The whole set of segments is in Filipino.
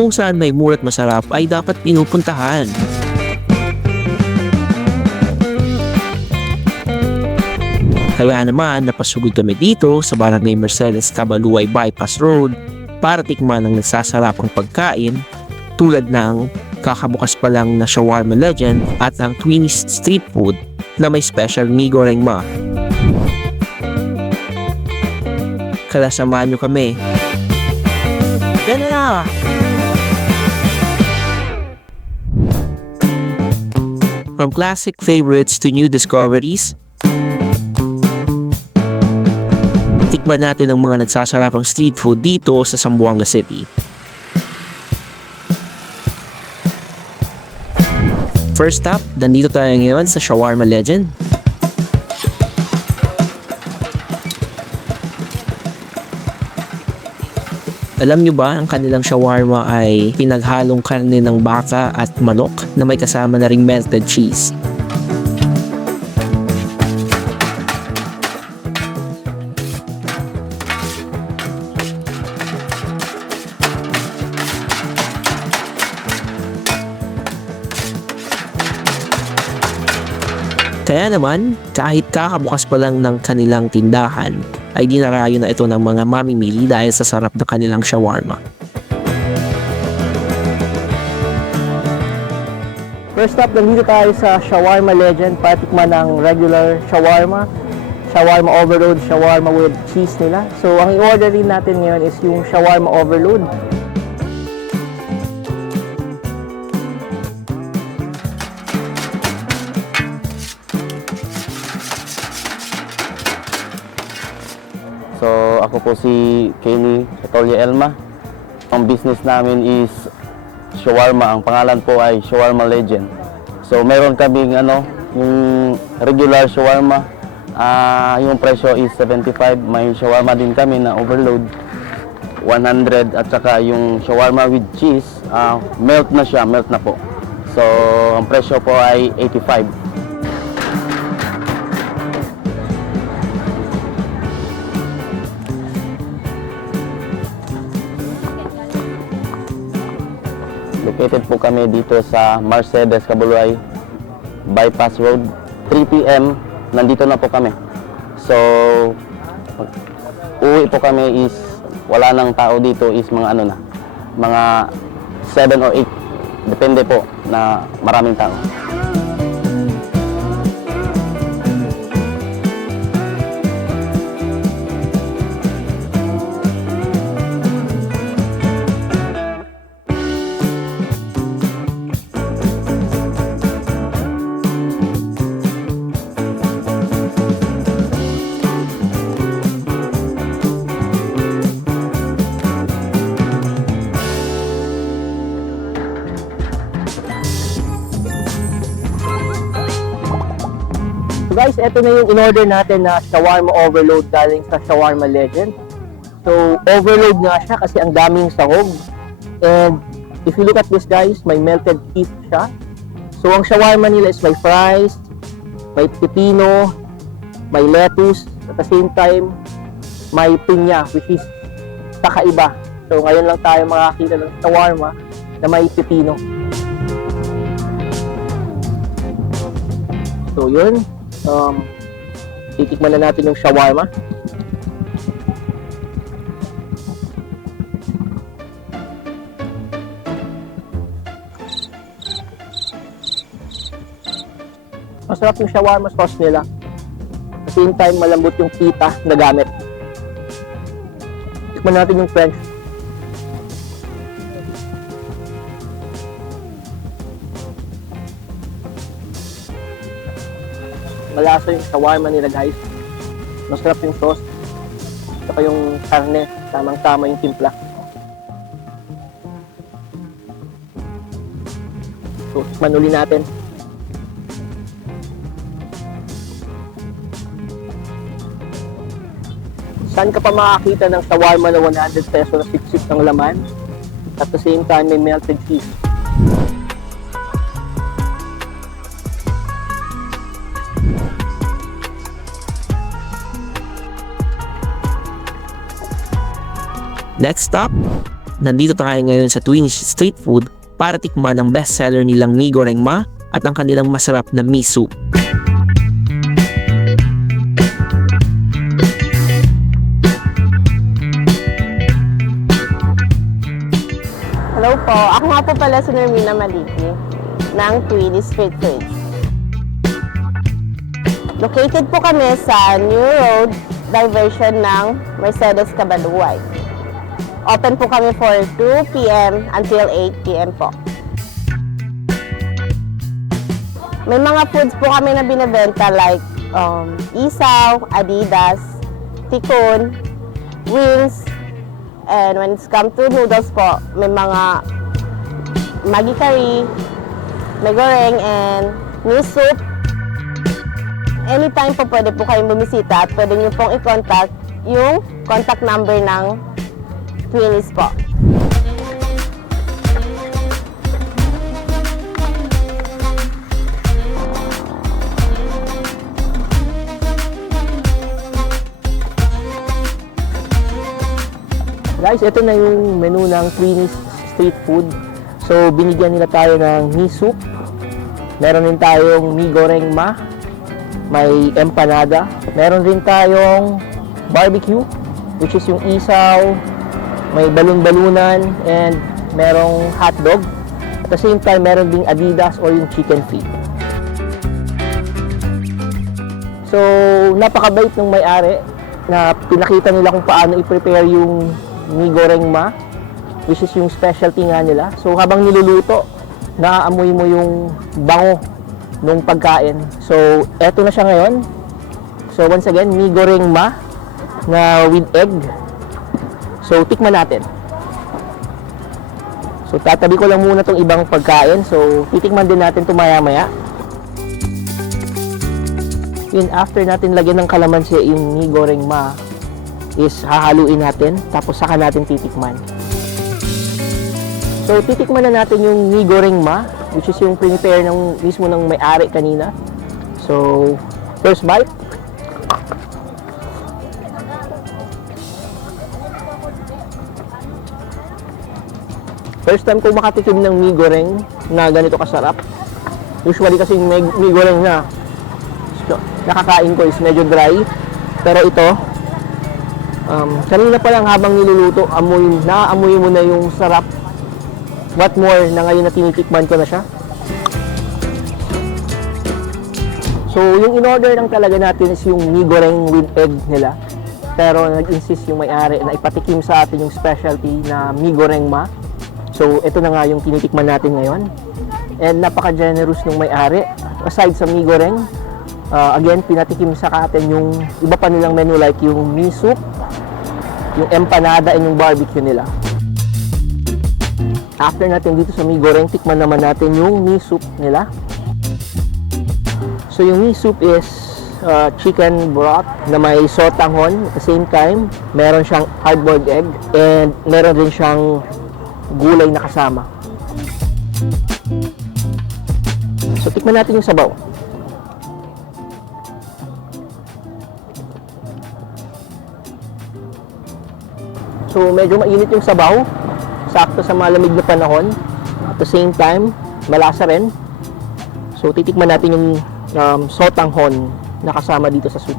kung saan may mura't masarap ay dapat pinupuntahan. Kaya naman napasugod kami dito sa Barangay Mercedes Cabaluay Bypass Road para tikman ang nagsasarapang pagkain tulad ng kakabukas pa lang na shawarma legend at ang Twinnies Street Food na may special mi goreng ma. Kaya samahan nyo kami. Yan na! From classic favorites to new discoveries, tikman natin ang mga nagsasarapang street food dito sa Zamboanga City. First stop, nandito tayo ngayon sa Shawarma Legend. Alam nyo ba, ang kanilang shawarma ay pinaghalong karne ng baka at manok na may kasama na ring melted cheese. Kaya naman, kahit kakabukas pa lang ng kanilang tindahan, ay dinarayo na ito ng mga mamimili dahil sa sarap ng kanilang shawarma. First up, nandito tayo sa Shawarma Legend para tikman ng regular shawarma, shawarma overload, shawarma with cheese nila. So, ang i-order rin natin ngayon is yung shawarma overload. So, ako po si Kenny Etolia Elma. Ang business namin is shawarma. Ang pangalan po ay Shawarma Legend. So, meron kaming yung regular shawarma. Yung presyo is 75. May shawarma din kami na overload 100 at saka yung shawarma with cheese, melt na siya, melt na po. So, ang presyo po ay 85. Located po kami dito sa Mercedes Cabaluay Bypass Road. 3 p.m. nandito na po kami. So, uwi po kami is wala nang tao dito is mga mga 7 or 8. Depende po na maraming tao. So guys, eto na yung in-order natin na shawarma overload galing sa Shawarma Legend. So, overload nga siya kasi ang daming sahog. And if you look at this guys, may melted cheese siya. So, ang shawarma nila is may fries, may pepino, may lettuce, at the same time, may pinya, which is kakaiba. So, ngayon lang tayo makakita ng shawarma na may pepino. So, yun. Titikman na natin yung shawarma. Masarap yung shawarma sauce nila. At the same time, malambot yung pita na gamit. Tikman natin yung french. Malasa yung shawarma nila guys. Masarap yung sauce. Saka yung karne. Tamang-tama yung timpla. So, tikman uli natin. Saan ka pa makakita ng shawarma na 100 peso na siksik ng laman? At the same time, may melted cheese. Next stop, nandito tayo ngayon sa Twin Street Food para tikman ang bestseller nilang Mi Goreng Ma at ang kanilang masarap na Mi Soup. Hello po, ako nga po pala si Nermina Maliki ng Twin Street Foods. Located po kami sa New Road diversion ng Mercedes Cabaluay. Open po kami for 2 p.m. until 8 p.m. po. May mga foods po kami na binibenta like isaw, Adidas, tikon, wings, and when it's come to noodles po, may mga Maggi curry, may goreng, and Mi soup. Anytime po pwede po kayong bumisita at pwede nyo pong i-contact yung contact number ng Twinnies po. Guys, ito na yung menu ng Twinnies Street Food. So, binigyan nila tayo ng Mi Soup. Meron din tayong Mi Goreng Ma. May empanada. Meron din tayong barbecue, which is yung isaw. May balon-balunan and merong hotdog. At the same time, meron ding Adidas or yung chicken feet. So, napakabait ng may-ari na pinakita nila kung paano i-prepare yung Mi Goreng Ma, which is yung specialty nga nila. So, habang niluluto, naaamoy mo yung bango nung pagkain. So, eto na siya ngayon. So, once again, Mi Goreng Ma na with egg. So, tikman natin. So, tatabi ko lang muna tong ibang pagkain. So, titikman din natin ito maya-maya. Yun, after natin lagyan ng kalamansi yung Mi Goreng Ma, is hahaluin natin, tapos saka natin titikman. So, titikman na natin yung Mi Goreng Ma, which is yung prepare ng mismo ng may-ari kanina. So, first bite. First time ko makatikim ng Mi Goreng na ganito kasarap. Usually kasi yung Mi Goreng na nakakain ko is medyo dry. Pero ito, kanina pa lang habang niluluto, naaamoy mo na yung sarap. What more na ngayon na tinitikman ko na siya. So, yung in-order lang talaga natin is yung Mi Goreng with egg nila. Pero nag-insist yung may-ari na ipatikim sa atin yung specialty na Mi Goreng Ma. So, ito na nga yung tinitikman natin ngayon. And napaka-generous ng may-ari. Aside sa Mi Goreng, again, pinatikim sa atin yung iba pa nilang menu like yung Mi Soup, yung empanada, and yung barbecue nila. After natin dito sa Mi Goreng, tikman naman natin yung Mi Soup nila. So yung Mi Soup is chicken broth na may sotanghon. At the same time, meron siyang hard-boiled egg and meron din siyang gulay na kasama. So tikman natin yung sabaw. So medyo mainit yung sabaw. Sakto sa malamig na panahon. At the same time, malasa rin. So, titikman natin yung sotanghon na kasama dito sa soup.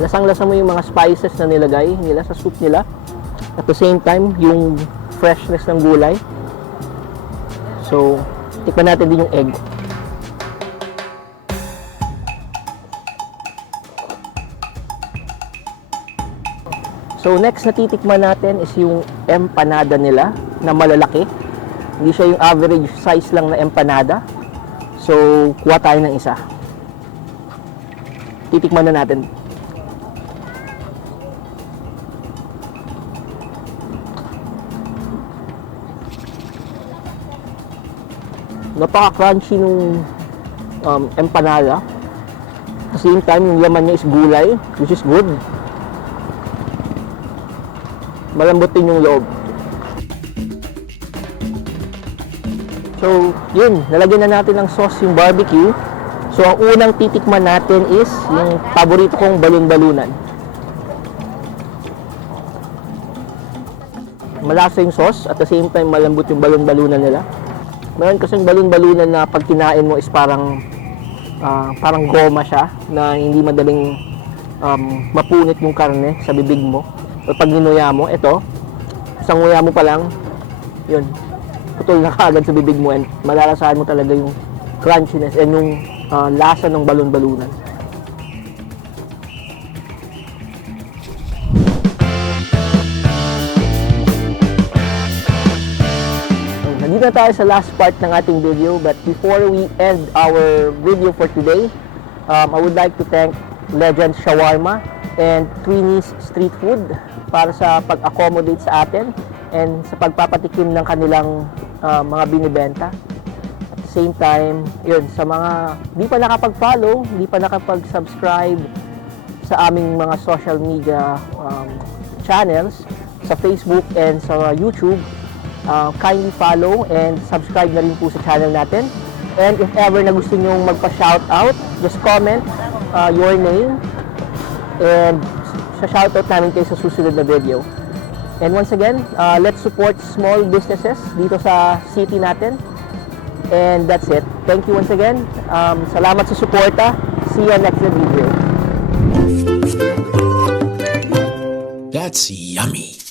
Lasang-lasa mo yung mga spices na nilagay nila sa soup nila. At the same time, yung freshness ng gulay. So, tikman natin din yung egg. So next na titikman natin is yung empanada nila na malalaki. Hindi siya yung average size lang na empanada. So kuha tayo ng isa. Titikman na natin. Napaka-crunchy nung empanada. At the same time, yung laman niya is gulay, which is good. Malambot din yung loob. So So, yun, nalagyan na natin ng sauce yung barbecue. So, ang unang titikman natin is yung paborito kong balon-balunan. Malasa yung sauce, at the same time malambot yung balon-balunan nila. Meron kasing balon-balunan na pag kinain mo is parang goma siya, na hindi madaling mapunit yung karne sa bibig mo. O pag ninuya mo, ito, isang nguya mo pa lang, yun, putol na kaagad sa bibig mo, and malalasahan mo talaga yung crunchiness and yung lasa ng balon-balunan. Nandito na tayo sa last part ng ating video, but before we end our video for today, I would like to thank Legend Shawarma and Twinnies Street Food para sa pag-accommodate sa atin and sa pagpapatikim ng kanilang mga binibenta. At the same time, yun, sa mga di pa nakapag-follow, di pa nakapag-subscribe sa aming mga social media channels, sa Facebook and sa YouTube, kindly follow and subscribe na rin po sa channel natin. And if ever na gusto nyong magpa-shoutout, just comment your name and sa shoutout namin kayo sa susunod na video. And once again, let's support small businesses dito sa city natin. And that's it. Thank you once again. Salamat sa suporta. See you next video. That's yummy.